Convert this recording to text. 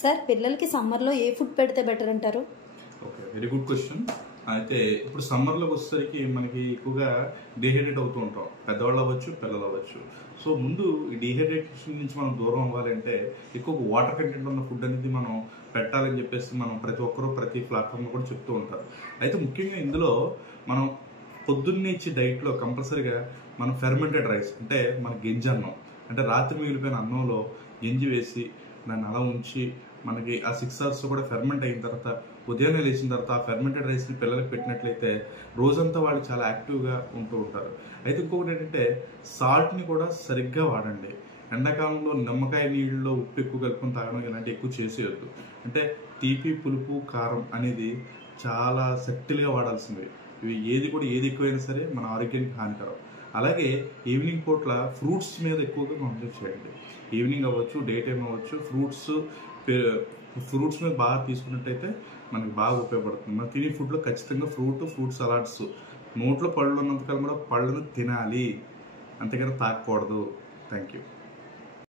Sir పిల్లలకి సమ్మర్లో ఏ food పెడితే బెటర్ అంటారు? Okay, very good question. అయితే ఇప్పుడు సమ్మర్లోకి వచ్చేసరికి మనకి ఎక్కువగా డీహైడ్రేట్ అవుతూ ఉంటాం, పెద్దవాళ్ళు అవ్వచ్చు, పిల్లలు అవ్వచ్చు. సో ముందు ఈ డీహైడ్రేషన్ నుంచి మనం దూరం అవ్వాలంటే ఎక్కువ వాటర్ కంటెంట్ ఉన్న ఫుడ్ అనేది మనం పెట్టాలని చెప్పేసి మనం ప్రతి ఒక్కరూ ప్రతి ప్లాట్ఫామ్లో కూడా చెప్తూ ఉంటారు. అయితే ముఖ్యంగా ఇందులో మనం పొద్దున్నే ఇచ్చే డైట్లో కంపల్సరీగా మనం ఫెర్మెంటెడ్ రైస్ అంటే మన గింజ అన్నం, అంటే రాత్రి మిగిలిపోయిన అన్నంలో గింజి వేసి దాన్ని అలా ఉంచి మనకి ఆ 6 hours కూడా ఫెర్మెంట్ అయిన తర్వాత ఉదయాన్నే లేచిన తర్వాత ఆ ఫెర్మెంటెడ్ రైస్ని పిల్లలకి పెట్టినట్లయితే రోజంతా వాళ్ళు చాలా యాక్టివ్గా ఉంటూ ఉంటారు. అయితే ఇంకొకటి ఏంటంటే సాల్ట్ని కూడా సరిగ్గా వాడండి. ఎండాకాలంలో నిమ్మకాయ నీళ్ళలో ఉప్పు ఎక్కువ కలుపుకొని తాగడం ఇలాంటివి ఎక్కువ చేసేయద్దు. అంటే తీపి, పులుపు, కారం అనేది చాలా సెటిల్గా వాడాల్సింది. ఇవి ఏది ఎక్కువైనా సరే మన ఆరోగ్యానికి హానికరం. అలాగే ఈవినింగ్ పూట్ల ఫ్రూట్స్ మీద ఎక్కువగా కాన్సంట్రేట్ చేయండి. ఈవినింగ్ అవ్వచ్చు, డే టైం అవ్వచ్చు, ఫ్రూట్స్ మీద బాగా తీసుకున్నట్టయితే మనకి బాగా ఉపయోగపడుతుంది. మనం తినే ఫుడ్లో ఖచ్చితంగా ఫ్రూట్ సలాడ్స్, నోట్లో పళ్ళు ఉన్నంతకాలం కూడా పళ్ళను తినాలి, అంతేకాని తాకూడదు. Thank you.